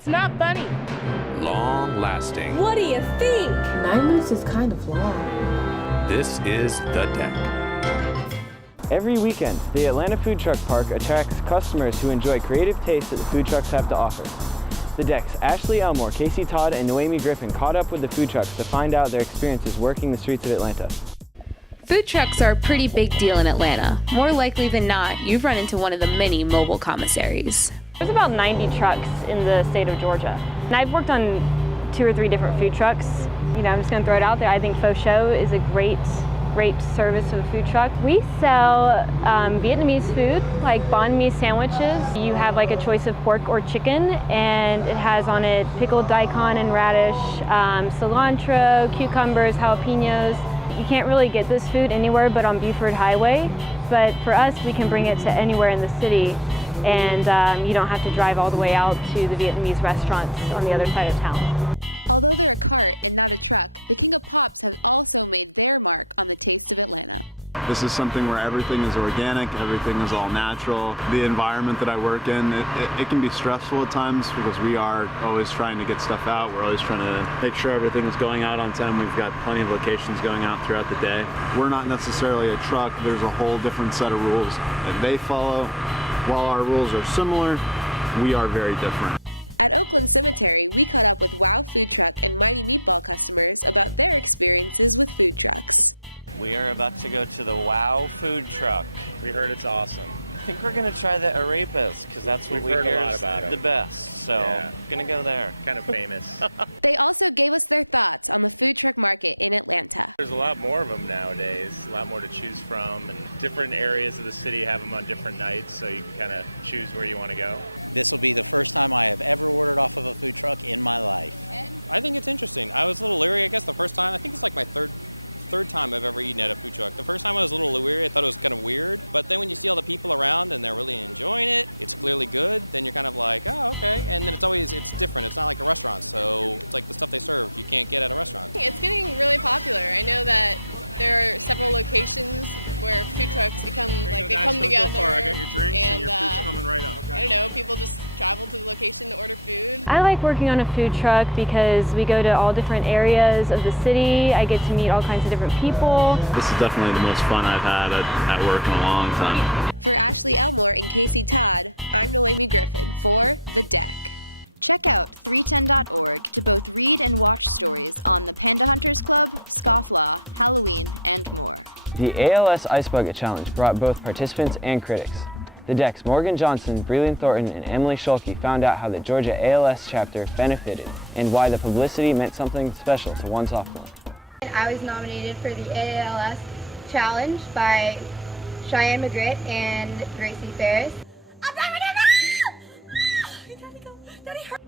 That's not funny. Long-lasting. What do you think? 9 minutes is kind of long. This is The Deck. Every weekend, the Atlanta Food Truck Park attracts customers who enjoy creative tastes that the food trucks have to offer. The Deck's Ashley Elmore, Casey Todd, and Noemi Griffin caught up with the food trucks to find out their experiences working the streets of Atlanta. Food trucks are a pretty big deal in Atlanta. More likely than not, you've run into one of the many mobile commissaries. There's about 90 trucks in the state of Georgia. And I've worked on 2 or 3 different food trucks. You know, I'm just gonna throw it out there. I think Faux Show is a great service for the food truck. We sell Vietnamese food, like banh mi sandwiches. You have like a choice of pork or chicken, and it has on it pickled daikon and radish, cilantro, cucumbers, jalapenos. You can't really get this food anywhere but on Buford Highway, but for us, we can bring it to anywhere in the city, and you don't have to drive all the way out to the Vietnamese restaurants on the other side of town. This is something where everything is organic, everything is all natural. The environment that I work in, it can be stressful at times because we are always trying to get stuff out. We're always trying to make sure everything is going out on time. We've got plenty of locations going out throughout the day. We're not necessarily a truck. There's a whole different set of rules that they follow. While our rules are similar, we are very different. We are about to go to the Wow food truck. We heard it's awesome. I think we're gonna try the arepas because that's what we heard hear a lot about the best. So, yeah. Gonna go there. Kind of famous. There's a lot more of them nowadays. A lot more to choose from, and different areas of the city have them on different nights, so you can kind of choose where you want to go. I like working on a food truck because we go to all different areas of the city. I get to meet all kinds of different people. This is definitely the most fun I've had at work in a long time. The ALS Ice Bucket Challenge brought both participants and critics. The Deck's Morgan Johnson, Breland Thornton, and Emily Schulke found out how the Georgia ALS chapter benefited and why the publicity meant something special to one sophomore. I was nominated for the ALS Challenge by Cheyenne McGritt and Gracie Ferris. I'm driving it now! Daddy, go. Daddy, hurt.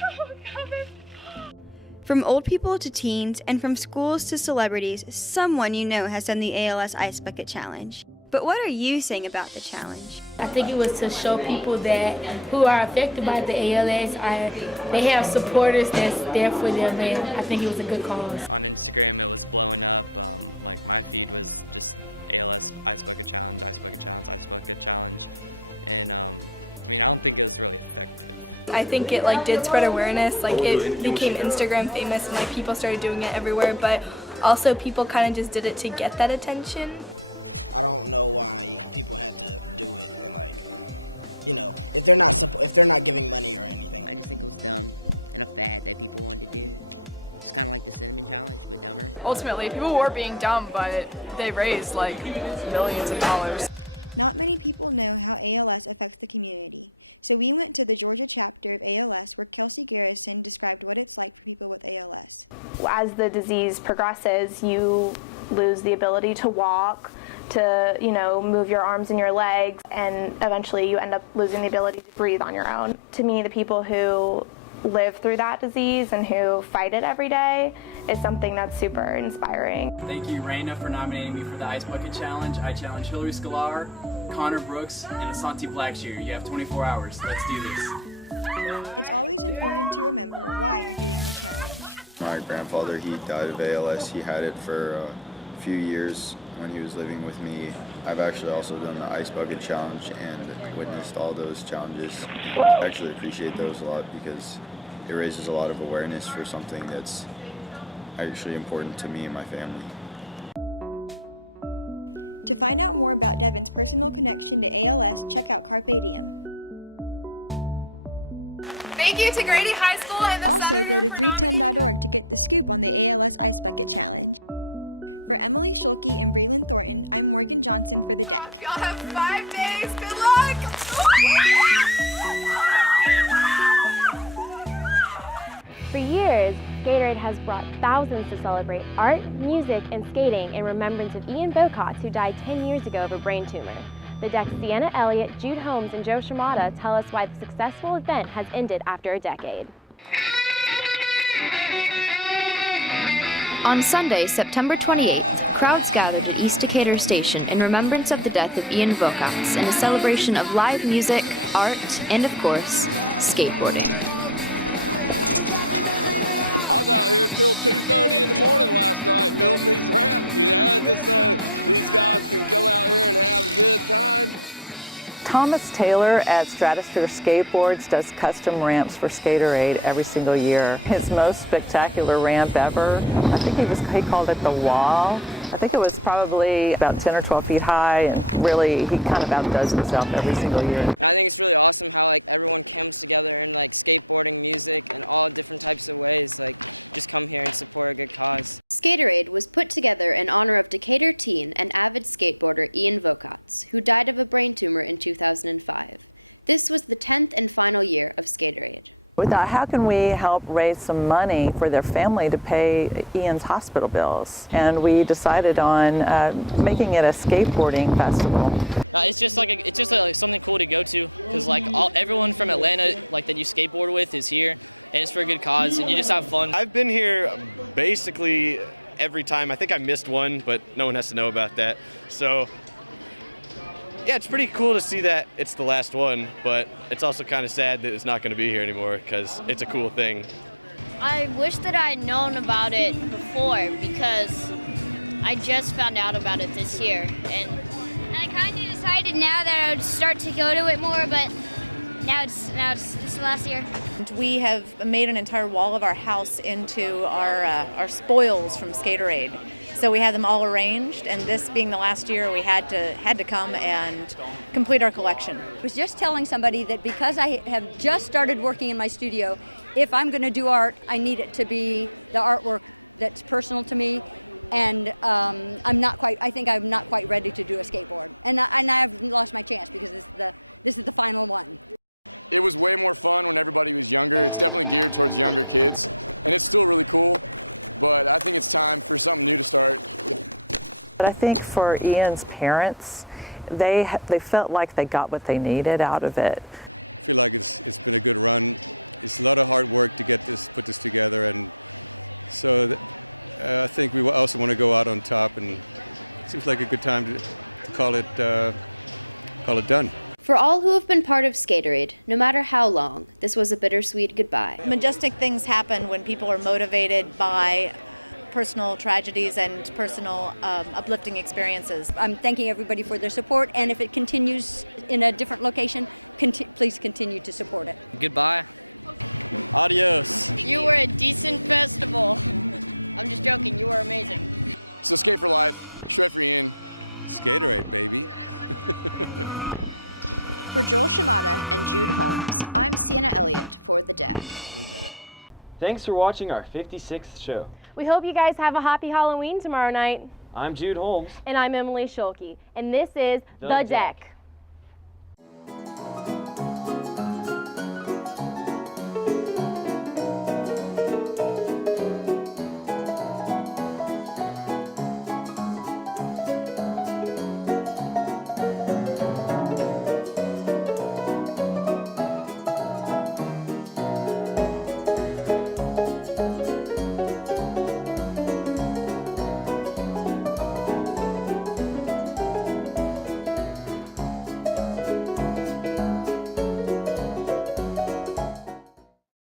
Oh, God. From old people to teens, and from schools to celebrities, someone you know has done the ALS Ice Bucket Challenge. But what are you saying about the challenge? I think it was to show people that who are affected by the ALS, they have supporters that's there for them, and I think it was a good cause. I think it did spread awareness, it became Instagram famous and people started doing it everywhere, but also people kind of just did it to get that attention. Ultimately, people were being dumb, but they raised millions of dollars. Not many people know how ALS affects the community, so we went to the Georgia chapter of ALS where Kelsey Garrison described what it's like for people with ALS. As the disease progresses, you lose the ability to walk, to move your arms and your legs, and eventually you end up losing the ability to breathe on your own. To me, the people who live through that disease and who fight it every day is something that's super inspiring. Thank you, Raina, for nominating me for the Ice Bucket Challenge. I challenge Hillary Scalar, Connor Brooks, and Asante Blackshear. You have 24 hours. Let's do this. My grandfather, he died of ALS. He had it for a few years. when he was living with me. I've actually also done the ice bucket challenge and witnessed all those challenges. I actually appreciate those a lot because it raises a lot of awareness for something that's actually important to me and my family. To find out more about Devin's personal connection to ALS, check out Carpe Diem. Thank you to Grady High School and the Southerner for nominating us. Y'all have 5 days. Good luck. For years, Gatorade has brought thousands to celebrate art, music, and skating in remembrance of Ian Botox, who died 10 years ago of a brain tumor. The Deck's Sienna Elliott, Jude Holmes, and Joe Shimada tell us why the successful event has ended after a decade. On Sunday, September 28th, crowds gathered at East Decatur Station in remembrance of the death of Ian Botox in a celebration of live music, art, and of course, skateboarding. Thomas Taylor at Stratosphere Skateboards does custom ramps for Skaterade every single year. His most spectacular ramp ever, I think he called it the Wall. I think it was probably about 10 or 12 feet high, and really he kind of outdoes himself every single year. We thought, how can we help raise some money for their family to pay Ian's hospital bills? And we decided on making it a skateboarding festival. But I think for Ian's parents, they felt like they got what they needed out of it. Thanks for watching our 56th show. We hope you guys have a happy Halloween tomorrow night. I'm Jude Holmes. And I'm Emily Schulke. And this is The Deck.